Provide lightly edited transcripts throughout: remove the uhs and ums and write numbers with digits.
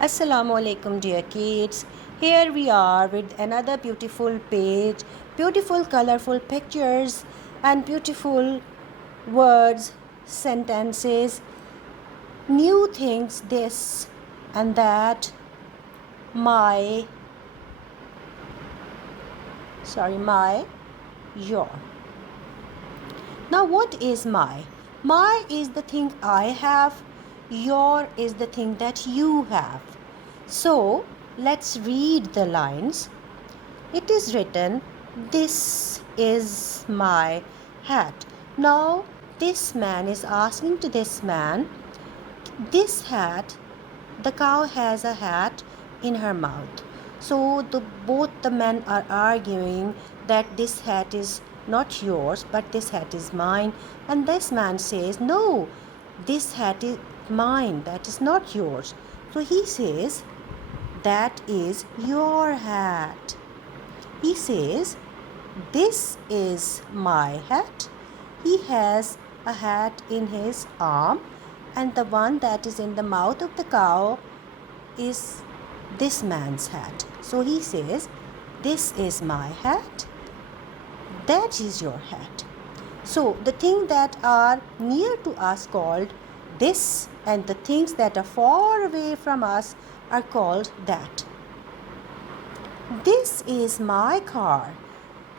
Assalamu alaikum, dear kids. Here we are with another beautiful page, beautiful colorful pictures, and beautiful words, sentences, new things, this and that, my, your. Now, what is my? My is the thing I have, your is the thing that you have. So, let's read the lines. It is written, "This is my hat." Now, this man is asking to this man, this hat, the cow has a hat in her mouth. So both the men are arguing that this hat is not yours, but this hat is mine. And this man says, no, this hat is mine, that is not yours. So he says, that is your hat. He says, this is my hat. He has a hat in his arm, and the one that is in the mouth of the cow is this man's hat. So he says, this is my hat, that is your hat. So the things that are near to us called this, and the things that are far away from us are called that. This is my car.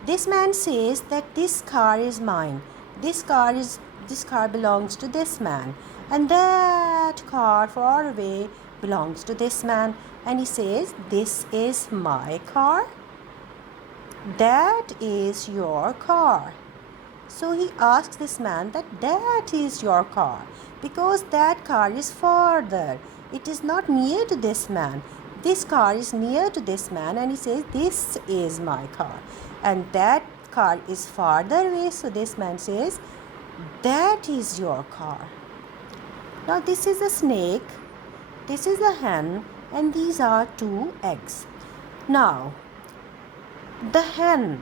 This man says that this car is mine. This car belongs to this man, and that car far away belongs to this man. And he says, this is my car, that is your car. So he asks this man that is your car, because that car is farther. It is not near to this man. This car is near to this man, and he says, this is my car. And that car is farther away, so this man says, that is your car. Now this is a snake, this is a hen, and these are two eggs. Now, the hen,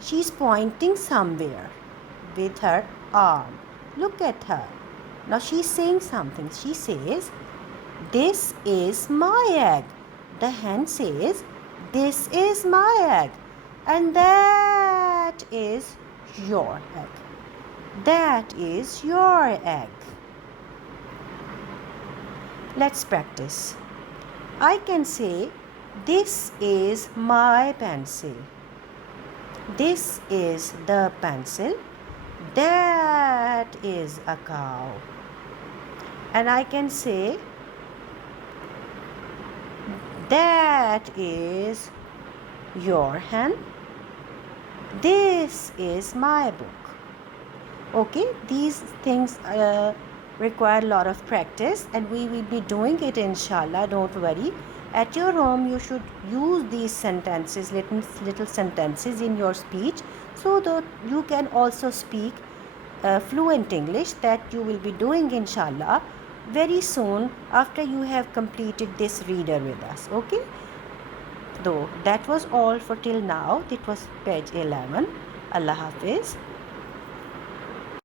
she's pointing somewhere with her arm. Look at her. Now she's saying something. She says, this is my egg. The hen says, this is my egg. And that is your egg. That is your egg. Let's practice. I can say, this is my pencil. This is the pencil. That is a cow. And I can say, that is your hen. This is my book. Okay, these things require a lot of practice, and we will be doing it inshallah, don't worry. At your home you should use these sentences, little sentences in your speech, so that you can also speak fluent English, that you will be doing inshallah very soon after you have completed this reader with us. Okay, though that was all for till now. It was page 11. Allah Hafiz.